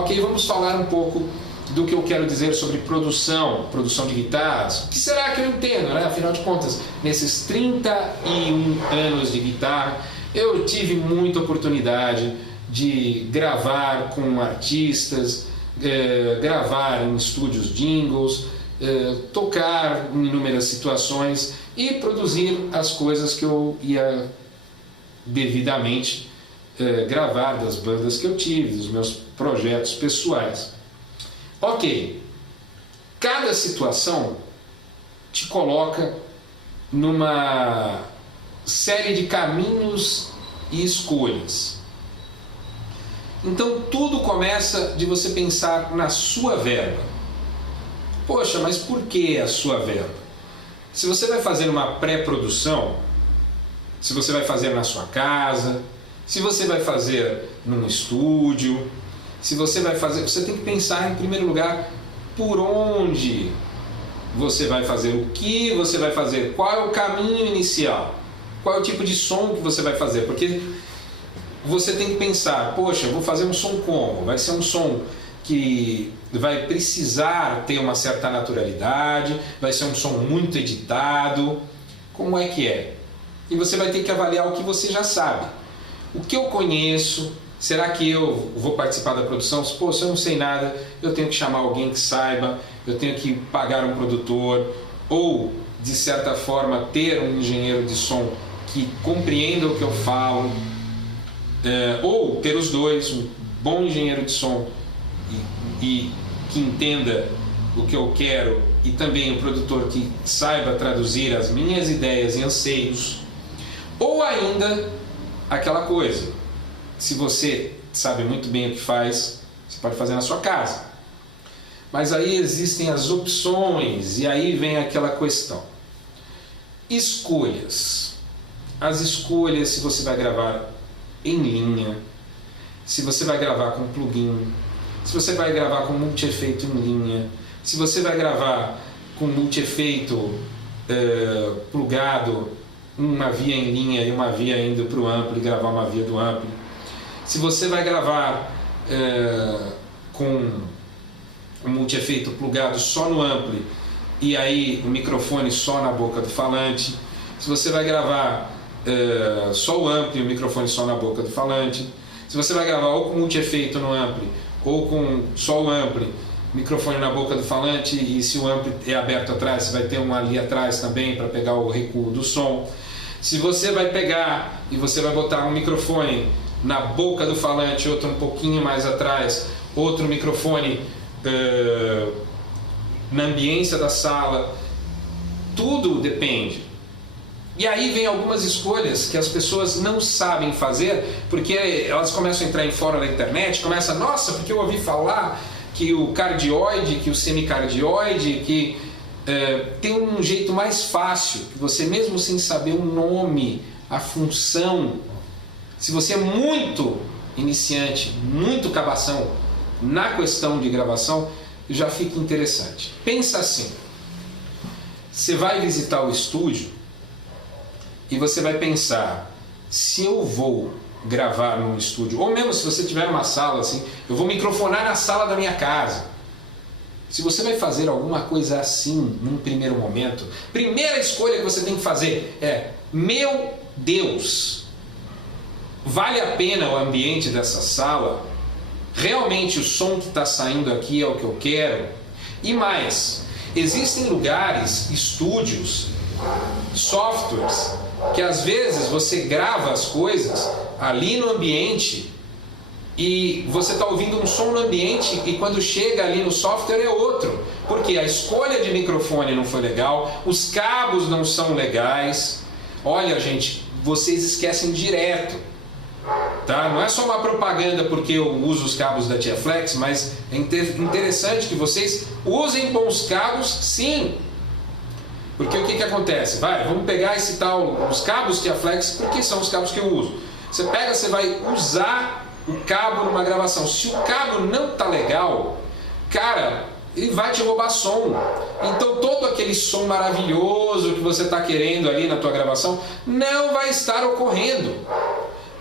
Ok, vamos falar um pouco do que eu quero dizer sobre produção de guitarras. O que será que eu entendo, né? Afinal de contas, nesses 31 anos de guitarra, eu tive muita oportunidade de gravar com artistas, gravar em estúdios jingles, tocar em inúmeras situações e produzir as coisas que eu ia devidamente gravar das bandas que eu tive, dos meus projetos pessoais. Ok, cada situação te coloca numa série de caminhos e escolhas. Então tudo começa de você pensar na sua verba. Poxa, mas por que a sua verba? Se você vai fazer uma pré-produção, se você vai fazer na sua casa, se você vai fazer num estúdio, se você vai fazer, você tem que pensar em primeiro lugar por onde você vai fazer, o que você vai fazer, qual é o caminho inicial, qual é o tipo de som que você vai fazer, porque você tem que pensar, poxa, eu vou fazer um som como? Vai ser um som que vai precisar ter uma certa naturalidade, vai ser um som muito editado, como é que é? E você vai ter que avaliar o que você já sabe. O que eu conheço, será que eu vou participar da produção? Pô, se eu não sei nada, eu tenho que chamar alguém que saiba, eu tenho que pagar um produtor, ou, de certa forma, ter um engenheiro de som que compreenda o que eu falo, ou ter os dois, um bom engenheiro de som e que entenda o que eu quero e também um produtor que saiba traduzir as minhas ideias e anseios, ou ainda aquela coisa, se você sabe muito bem o que faz, você pode fazer na sua casa, mas aí existem as opções e aí vem aquela questão, escolhas, as escolhas, se você vai gravar em linha, se você vai gravar com plugin, se você vai gravar com multi-efeito em linha, se você vai gravar com multi-efeito plugado, uma via em linha e uma via indo para o ampli e gravar uma via do ampli, se você vai gravar com um multi-efeito plugado só no ampli e aí o microfone só na boca do falante, se você vai gravar só o ampli e o microfone só na boca do falante, se você vai gravar ou com multi-efeito no ampli ou com só o ampli, microfone na boca do falante, e se o ampli é aberto atrás, você vai ter um ali atrás também para pegar o recuo do som. Se você vai pegar e você vai botar um microfone na boca do falante, outro um pouquinho mais atrás, outro microfone na ambiência da sala, tudo depende. E aí vem algumas escolhas que as pessoas não sabem fazer, porque elas começam a entrar em fórum da internet, começam, nossa, porque eu ouvi falar que o cardioide, que o semicardioide, que tem um jeito mais fácil, que você mesmo sem saber o nome, a função, se você é muito iniciante, muito cabação na questão de gravação, já fica interessante. Pensa assim, você vai visitar o estúdio e você vai pensar, se eu vou gravar num estúdio, ou mesmo se você tiver uma sala assim, eu vou microfonar na sala da minha casa. Se você vai fazer alguma coisa assim num primeiro momento, primeira escolha que você tem que fazer é, meu Deus, vale a pena o ambiente dessa sala? Realmente o som que está saindo aqui é o que eu quero? E mais, existem lugares, estúdios, softwares, que às vezes você grava as coisas ali no ambiente e você está ouvindo um som no ambiente e quando chega ali no software é outro, porque a escolha de microfone não foi legal, os cabos não são legais. Olha, gente, vocês esquecem direto, tá? Não é só uma propaganda porque eu uso os cabos da TiaFlex, mas é interessante que vocês usem bons cabos, sim. Porque o que acontece? Vamos pegar esse tal, os cabos TiaFlex, porque são os cabos que eu uso. Você pega, você vai usar o cabo numa gravação. Se o cabo não tá legal, cara, ele vai te roubar som. Então todo aquele som maravilhoso que você está querendo ali na tua gravação não vai estar ocorrendo.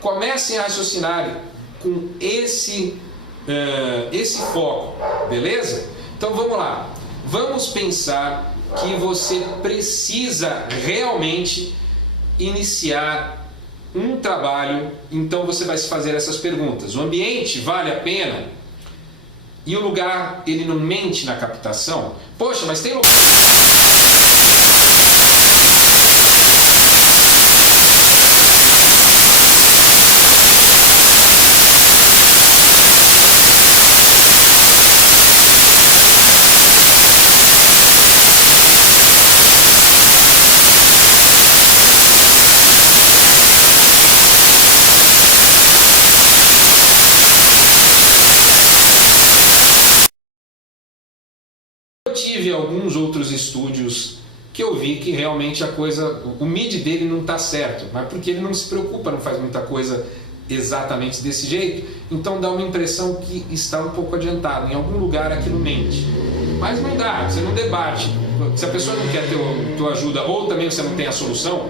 Comecem a raciocinar com esse esse foco, beleza? Então vamos lá, vamos pensar que você precisa realmente iniciar um trabalho, então você vai se fazer essas perguntas. O ambiente vale a pena? E o lugar, ele não mente na captação? Poxa, mas tem lugar... Tive alguns outros estúdios que eu vi que realmente a coisa, o MIDI dele não está certo, mas porque ele não se preocupa, não faz muita coisa exatamente desse jeito, então dá uma impressão que está um pouco adiantado, em algum lugar aquilo mente. Mas não dá, você não debate. Se a pessoa não quer tua ajuda ou também você não tem a solução,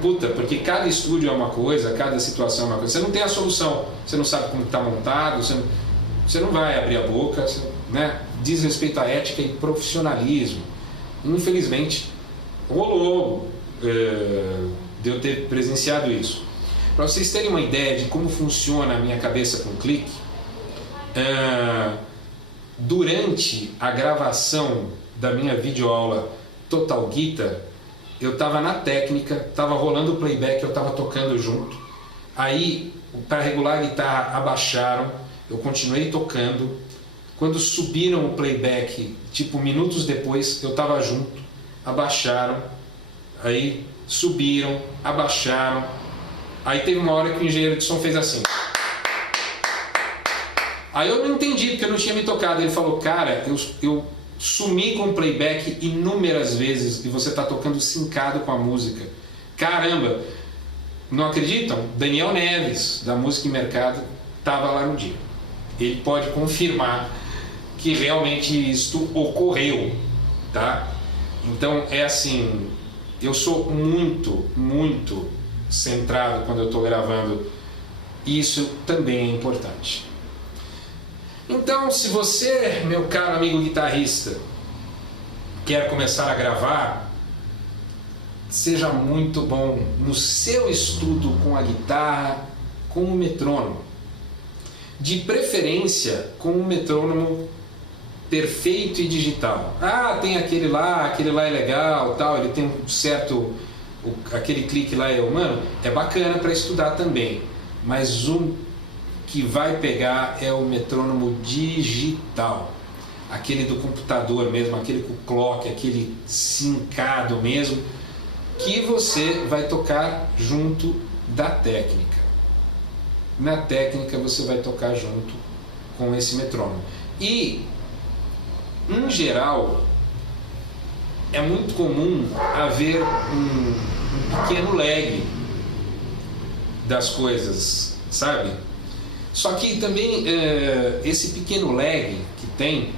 puta, porque cada estúdio é uma coisa, cada situação é uma coisa, você não tem a solução, você não sabe como está montado, você não vai abrir a boca, né? Diz respeito à ética e profissionalismo. Infelizmente, rolou de eu ter presenciado isso. Para vocês terem uma ideia de como funciona a minha cabeça com clique, durante a gravação da minha videoaula Total Guitar, eu estava na técnica, estava rolando o playback, eu estava tocando junto. Aí, para regular a guitarra, abaixaram, eu continuei tocando. Quando subiram o playback, tipo minutos depois, eu estava junto, abaixaram, aí subiram, abaixaram, aí teve uma hora que o engenheiro de som fez assim. Aí eu não entendi, porque eu não tinha me tocado. Ele falou, cara, eu sumi com o playback inúmeras vezes e você está tocando sincado com a música. Caramba! Não acreditam? Daniel Neves, da Música e Mercado, estava lá no dia. Ele pode confirmar que realmente isto ocorreu, tá? Então é assim, eu sou muito centrado quando eu estou gravando, e isso também é importante. Então, se você, meu caro amigo guitarrista, quer começar a gravar, seja muito bom no seu estudo com a guitarra, com o metrônomo. De preferência com um metrônomo perfeito e digital. Ah, tem aquele lá é legal, tal, ele tem um certo, aquele clique lá é humano, é bacana para estudar também, mas um que vai pegar é o metrônomo digital, aquele do computador mesmo, aquele com clock, aquele sincado mesmo, que você vai tocar junto da técnica. Na técnica você vai tocar junto com esse metrônomo. E, em geral, é muito comum haver um pequeno lag das coisas, sabe? Só que também esse pequeno lag que tem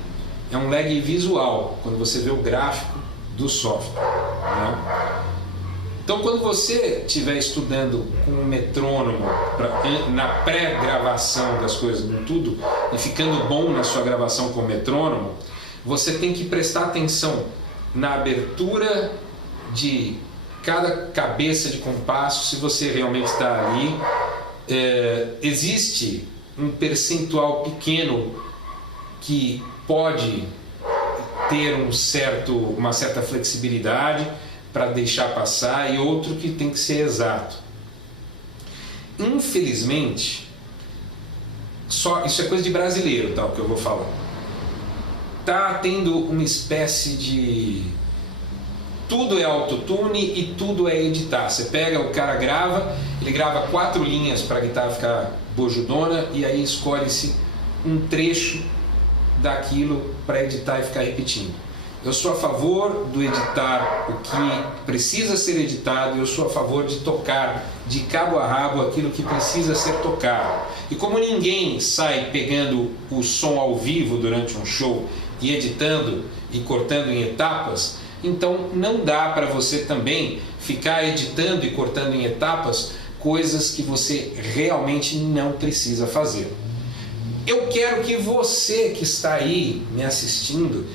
é um lag visual, quando você vê o gráfico do software, né? Então, quando você estiver estudando com um metrônomo na pré-gravação das coisas, no tudo, e ficando bom na sua gravação com o metrônomo, você tem que prestar atenção na abertura de cada cabeça de compasso, se você realmente está ali. Existe um percentual pequeno que pode ter uma certa flexibilidade para deixar passar, e outro que tem que ser exato. Infelizmente, isso é coisa de brasileiro, tá, o que eu vou falar. Tá tendo uma espécie de... Tudo é autotune e tudo é editar. Você pega, o cara grava, ele grava 4 linhas para a guitarra ficar bojudona, e aí escolhe-se um trecho daquilo para editar e ficar repetindo. Eu sou a favor do editar o que precisa ser editado, eu sou a favor de tocar de cabo a rabo aquilo que precisa ser tocado. E como ninguém sai pegando o som ao vivo durante um show e editando e cortando em etapas, então não dá para você também ficar editando e cortando em etapas coisas que você realmente não precisa fazer. Eu quero que você que está aí me assistindo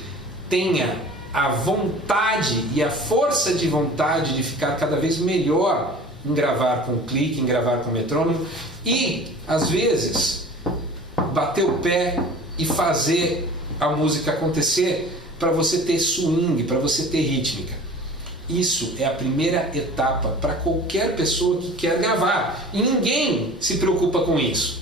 tenha a vontade e a força de vontade de ficar cada vez melhor em gravar com clique, em gravar com metrônomo e, às vezes, bater o pé e fazer a música acontecer para você ter swing, para você ter rítmica. Isso é a primeira etapa para qualquer pessoa que quer gravar. E ninguém se preocupa com isso.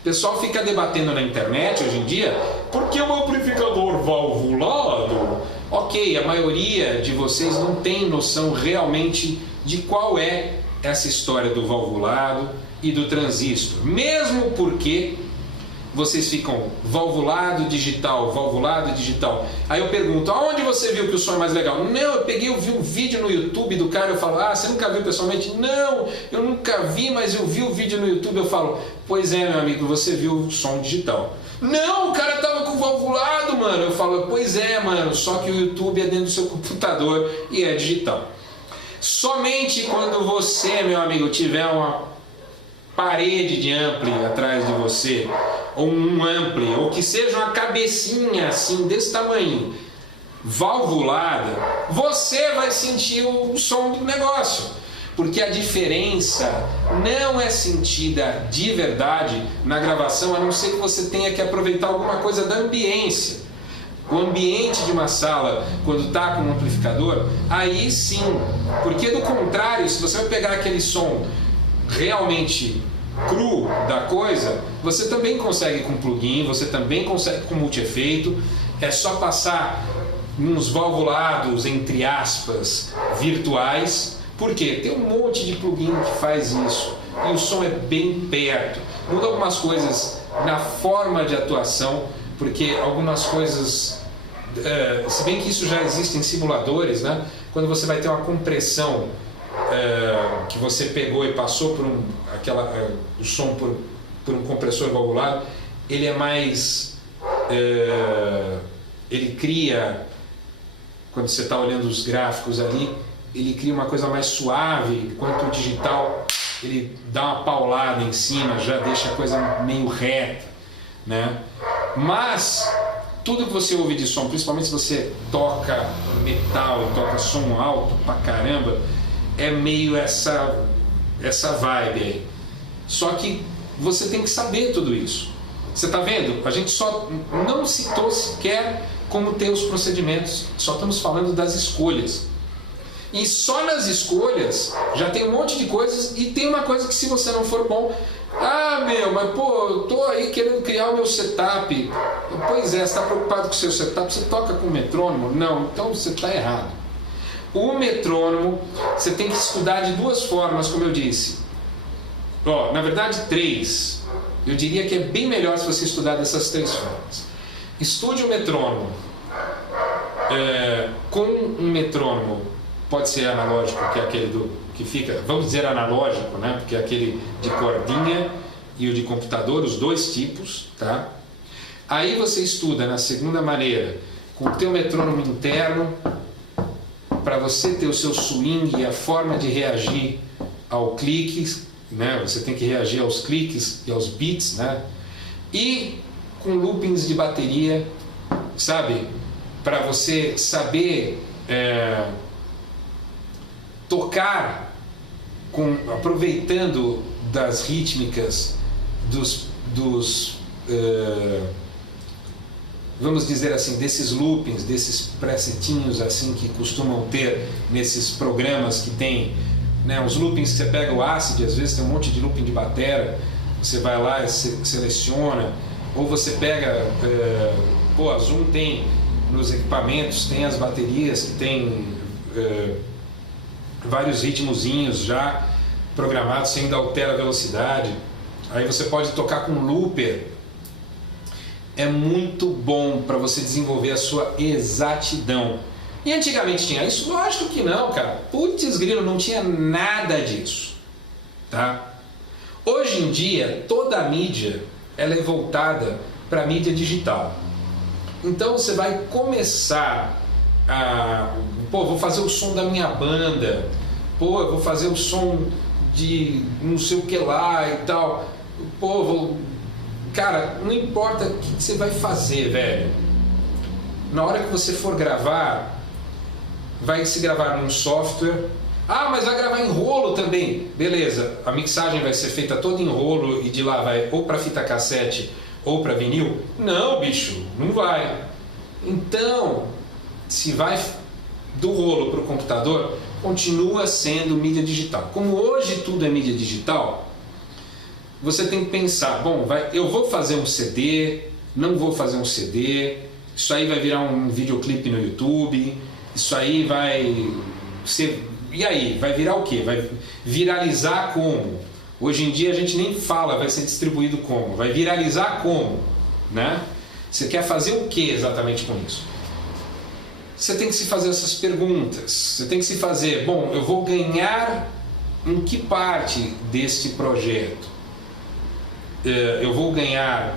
O pessoal fica debatendo na internet hoje em dia, por que um amplificador valvulado? Ok, a maioria de vocês não tem noção realmente de qual é essa história do valvulado e do transistor. Mesmo porque vocês ficam valvulado digital. Aí eu pergunto, aonde você viu que o som é mais legal? Não, eu vi um vídeo no YouTube do cara, eu falo, você nunca viu pessoalmente? Não, eu nunca vi, mas eu vi o vídeo no YouTube, eu falo, pois é, meu amigo, você viu o som digital. Não, o cara tava com valvulado, mano. Eu falo, pois é, mano, só que o YouTube é dentro do seu computador e é digital. Somente quando você, meu amigo, tiver uma parede de ampli atrás de você, ou um ampli, ou que seja uma cabecinha assim, desse tamanho, valvulada, você vai sentir o som do negócio. Porque a diferença não é sentida de verdade na gravação, a não ser que você tenha que aproveitar alguma coisa da ambiência. O ambiente de uma sala, quando está com um amplificador, aí sim. Porque do contrário, se você vai pegar aquele som realmente cru da coisa, você também consegue com plugin, você também consegue com multi-efeito, é só passar uns valvulados, entre aspas, virtuais, porque tem um monte de plugin que faz isso, e o som é bem perto. Muda algumas coisas na forma de atuação, porque algumas coisas, se bem que isso já existe em simuladores, né? Quando você vai ter uma compressão que você pegou e passou por o som por um compressor valvulado, ele é mais, ele cria, quando você está olhando os gráficos ali, ele cria uma coisa mais suave, enquanto o digital ele dá uma paulada em cima, já deixa a coisa meio reta, né? Mas tudo que você ouve de som, principalmente se você toca metal e toca som alto pra caramba, é meio essa vibe aí. Só que você tem que saber tudo isso. Você tá vendo? A gente só não citou sequer como ter os procedimentos, só estamos falando das escolhas. E só nas escolhas já tem um monte de coisas, e tem uma coisa que se você não for bom, mas pô, eu tô aí querendo criar o meu setup. Pois é, você está preocupado com o seu setup, você toca com metrônomo? Não, então você está errado. O metrônomo, você tem que estudar de duas formas, como eu disse. Na verdade, três. Eu diria que é bem melhor se você estudar dessas três formas. Estude o metrônomo com um metrônomo. Pode ser analógico, que é aquele que fica, vamos dizer analógico, né? Porque é aquele de cordinha e o de computador, os dois tipos, tá? Aí você estuda na segunda maneira, com o teu metrônomo interno, para você ter o seu swing e a forma de reagir ao clique, né? Você tem que reagir aos cliques e aos beats, né? E com loopings de bateria, sabe? Para você saber tocar aproveitando das rítmicas vamos dizer assim, desses loopings, desses presetinhos assim que costumam ter nesses programas que tem, né, os loopings que você pega o Acid, às vezes tem um monte de looping de batera, você vai lá e seleciona, ou você pega, a Zoom tem nos equipamentos, tem as baterias que tem vários ritmozinhos já programados, você ainda altera a velocidade, aí você pode tocar com looper. É muito bom para você desenvolver a sua exatidão. E antigamente tinha isso? Lógico que não, cara. Putz grilo, não tinha nada disso, tá? Hoje em dia, toda a mídia ela é voltada para a mídia digital. Então você vai começar vou fazer o som da minha banda, eu vou fazer o som de não sei o que lá e tal, cara, não importa o que você vai fazer, velho. Na hora que você for gravar, vai se gravar num software. Ah, mas vai gravar em rolo também. Beleza, a mixagem vai ser feita toda em rolo e de lá vai ou para fita cassete ou para vinil? Não, bicho, não vai. Então, se vai do rolo para o computador, continua sendo mídia digital. Como hoje tudo é mídia digital, você tem que pensar, bom, eu vou fazer um CD, não vou fazer um CD, isso aí vai virar um videoclipe no YouTube, isso aí vai ser... E aí, vai virar o quê? Vai viralizar como? Hoje em dia a gente nem fala vai ser distribuído como, vai viralizar como, né? Você quer fazer o que exatamente com isso? Você tem que se fazer essas perguntas, você tem que se fazer, bom, eu vou ganhar em que parte deste projeto? Eu vou ganhar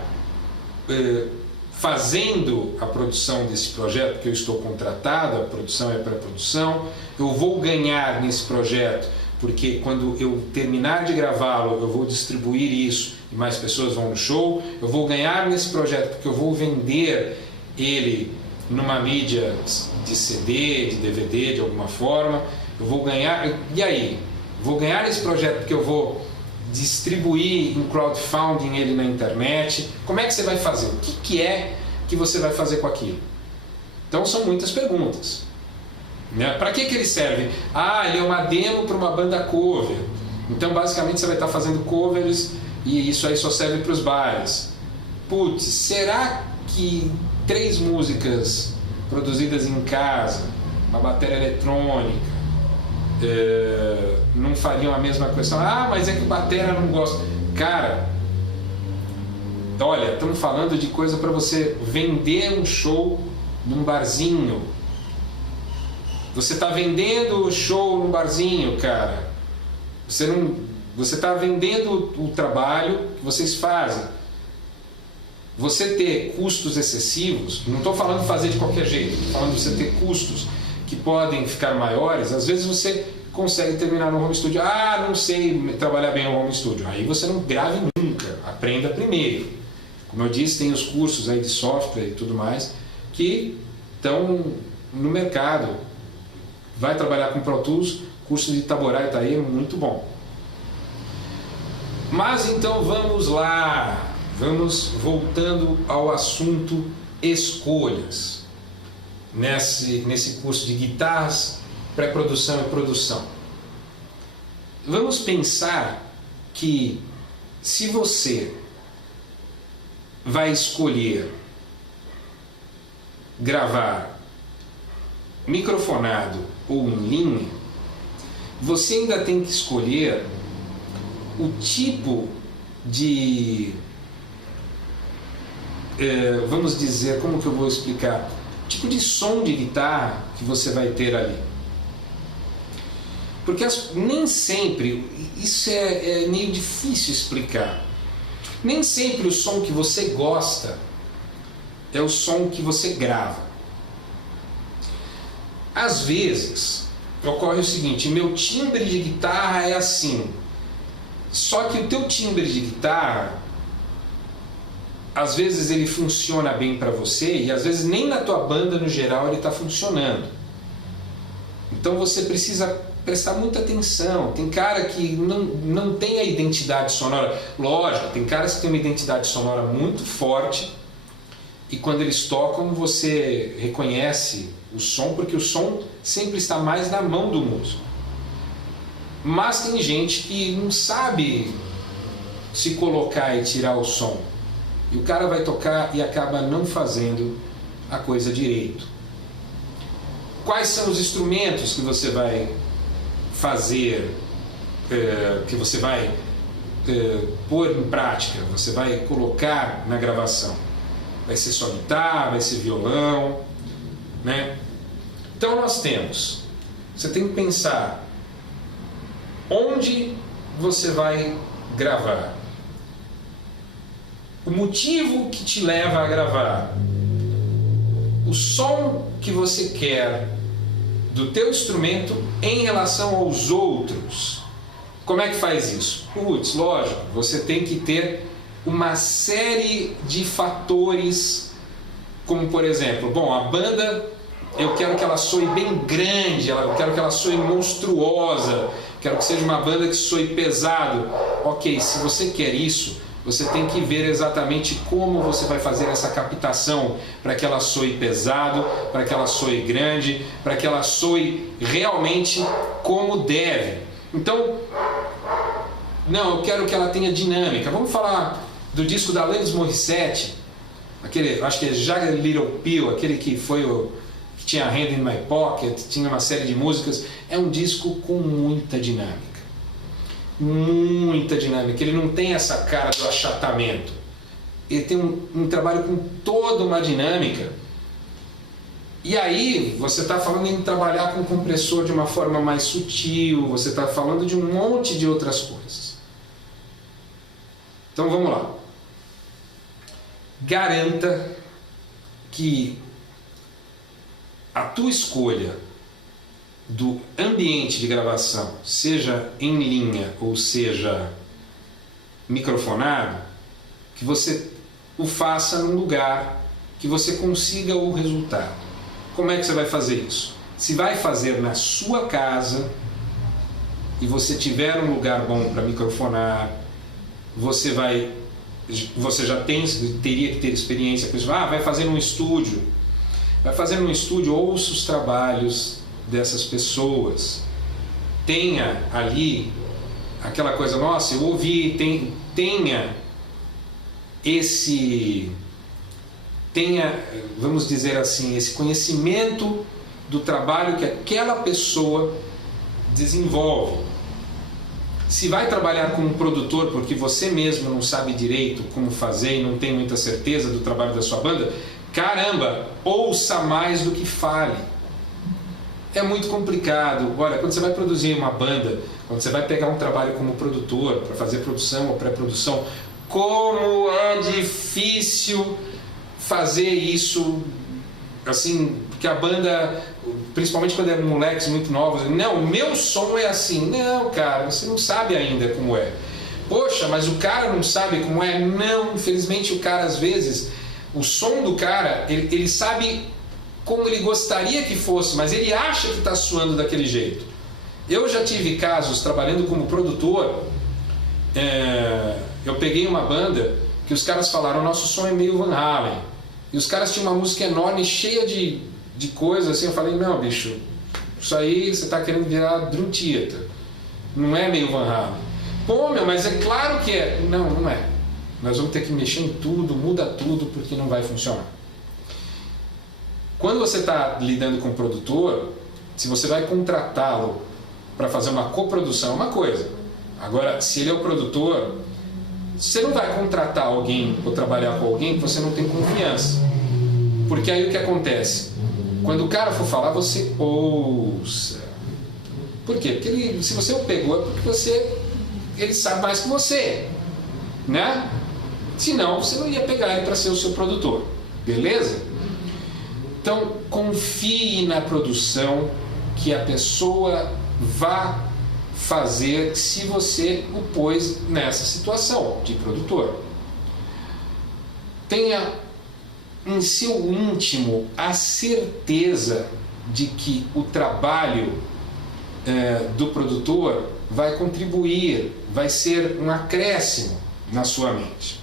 fazendo a produção desse projeto, porque eu estou contratado, a produção é pré-produção, eu vou ganhar nesse projeto, porque quando eu terminar de gravá-lo, eu vou distribuir isso e mais pessoas vão no show, eu vou ganhar nesse projeto, porque eu vou vender ele numa mídia de CD, de DVD, de alguma forma, eu vou ganhar, e aí? Vou ganhar nesse projeto porque eu vou distribuir em crowdfunding ele na internet. Como é que você vai fazer? O que é que você vai fazer com aquilo? Então são muitas perguntas, né? Para que ele serve? Ah, ele é uma demo para uma banda cover. Então basicamente você vai estar fazendo covers e isso aí só serve para os bares. Putz, será que 3 músicas produzidas em casa, uma bateria eletrônica, não fariam a mesma questão? Ah, mas é que o batera não gosta. Cara, olha, estamos falando de coisa para você vender um show num barzinho. Você está vendendo o show num barzinho, cara. Você está vendendo o trabalho que vocês fazem. Você ter custos excessivos, não estou falando de fazer de qualquer jeito, estou falando de você ter custos que podem ficar maiores. Às vezes você consegue terminar no home studio. Ah, não sei trabalhar bem no home studio. Aí você não grave nunca, aprenda primeiro. Como eu disse, tem os cursos aí de software e tudo mais que estão no mercado. Vai trabalhar com Pro Tools, curso de Itaborá e Itaí é muito bom. Mas então vamos lá. Vamos voltando ao assunto escolhas, nesse curso de guitarras, pré-produção e produção. Vamos pensar que se você vai escolher gravar microfonado ou em linha, você ainda tem que escolher o tipo de... vamos dizer, como que eu vou explicar? Tipo de som de guitarra que você vai ter ali. Porque nem sempre, isso é meio difícil explicar, nem sempre o som que você gosta é o som que você grava. Às vezes, ocorre o seguinte, meu timbre de guitarra é assim, só que o teu timbre de guitarra às vezes ele funciona bem para você e às vezes nem na tua banda no geral ele está funcionando. Então você precisa prestar muita atenção. Tem cara que não tem a identidade sonora. Lógico, tem caras que têm uma identidade sonora muito forte e quando eles tocam você reconhece o som, porque o som sempre está mais na mão do músico. Mas tem gente que não sabe se colocar e tirar o som. E o cara vai tocar e acaba não fazendo a coisa direito. Quais são os instrumentos que você vai fazer, que você vai pôr em prática, você vai colocar na gravação? Vai ser só guitarra, vai ser violão, né? Então nós temos, você tem que pensar onde você vai gravar. O motivo que te leva a gravar, o som que você quer do teu instrumento em relação aos outros. Como é que faz isso? Putz, lógico, você tem que ter uma série de fatores, como por exemplo, bom, a banda, eu quero que ela soe bem grande, eu quero que ela soe monstruosa, quero que seja uma banda que soe pesado. Ok, se você quer isso, você tem que ver exatamente como você vai fazer essa captação para que ela soe pesado, para que ela soe grande, para que ela soe realmente como deve. Então, não, eu quero que ela tenha dinâmica. Vamos falar do disco da Alanis Morissette, aquele, acho que é Jagged Little Pill, aquele que foi o que tinha Hand in My Pocket, tinha uma série de músicas. É um disco com muita dinâmica. Muita dinâmica. Ele não tem essa cara do achatamento. Ele tem um trabalho com toda uma dinâmica. E aí você está falando em trabalhar com o compressor de uma forma mais sutil, você está falando de um monte de outras coisas. Então vamos lá. Garanta que a tua escolha do ambiente de gravação, seja em linha ou seja microfonado, que você o faça num lugar que você consiga o resultado. Como é que você vai fazer isso? Se vai fazer na sua casa e você tiver um lugar bom para microfonar, você já teria que ter experiência com isso. Vai fazer num estúdio. Vai fazer num estúdio, ouça os trabalhos dessas pessoas. Tenha ali aquela coisa, nossa, eu ouvi, vamos dizer assim, esse conhecimento do trabalho que aquela pessoa desenvolve. Se vai trabalhar com um produtor porque você mesmo não sabe direito como fazer e não tem muita certeza do trabalho da sua banda, caramba, ouça mais do que fale. É muito complicado. Olha, quando você vai produzir uma banda, quando você vai pegar um trabalho como produtor, para fazer produção ou pré-produção, como é difícil fazer isso, assim, porque a banda, principalmente quando é moleques muito novos, não, meu som é assim. Não, cara, você não sabe ainda como é. Poxa, mas o cara não sabe como é? Não, infelizmente o cara às vezes, o som do cara, ele sabe como ele gostaria que fosse, mas ele acha que está soando daquele jeito. Eu já tive casos trabalhando como produtor, eu peguei uma banda que os caras falaram, nosso som é meio Van Halen, e os caras tinham uma música enorme, cheia de coisas, assim, eu falei, não, bicho, isso aí você está querendo virar Dream Theater, não é meio Van Halen. Pô, meu, mas é claro que é. Não, não é. Nós vamos ter que mexer em tudo, muda tudo, porque não vai funcionar. Quando você está lidando com o produtor, se você vai contratá-lo para fazer uma coprodução, é uma coisa. Agora, se ele é o produtor, você não vai contratar alguém ou trabalhar com alguém que você não tem confiança. Porque aí o que acontece? Quando o cara for falar, você ouça. Por quê? Porque se você o pegou, é porque ele sabe mais que você, né? Senão, você não ia pegar ele para ser o seu produtor. Beleza? Então, confie na produção que a pessoa vá fazer se você o pôs nessa situação de produtor. Tenha em seu íntimo a certeza de que o trabalho do produtor vai contribuir, vai ser um acréscimo na sua mente.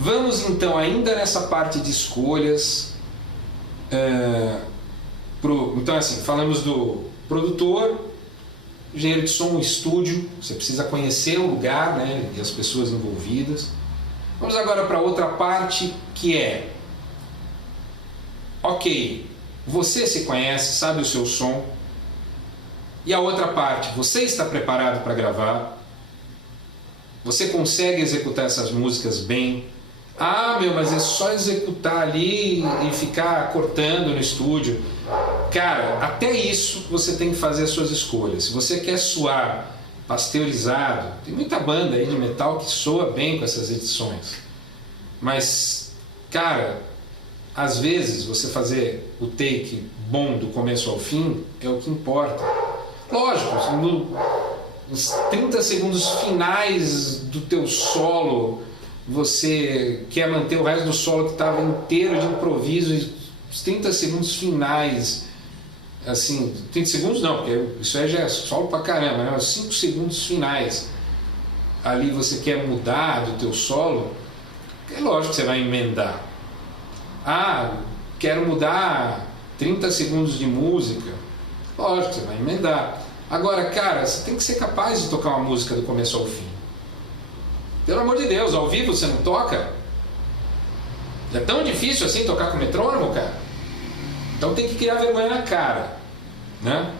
Vamos então, ainda nessa parte de escolhas, então assim, falamos do produtor, engenheiro de som, estúdio, você precisa conhecer o lugar, né, e as pessoas envolvidas. Vamos agora para outra parte que é, ok, você se conhece, sabe o seu som, e a outra parte, você está preparado para gravar, você consegue executar essas músicas bem. Ah, meu, mas é só executar ali e ficar cortando no estúdio. Cara, até isso você tem que fazer as suas escolhas. Se você quer soar pasteurizado, tem muita banda aí de metal que soa bem com essas edições. Mas, cara, às vezes você fazer o take bom do começo ao fim é o que importa. Lógico, os 30 segundos finais do teu solo, você quer manter o resto do solo que estava inteiro de improviso, e os 30 segundos finais, assim, 30 segundos não, porque isso aí já é solo pra caramba, né? Os 5 segundos finais, ali você quer mudar do teu solo, é lógico que você vai emendar. Ah, quero mudar 30 segundos de música, lógico que você vai emendar. Agora, cara, você tem que ser capaz de tocar uma música do começo ao fim. Pelo amor de Deus, ao vivo você não toca? É tão difícil assim tocar com metrônomo, cara? Então tem que criar vergonha na cara, né?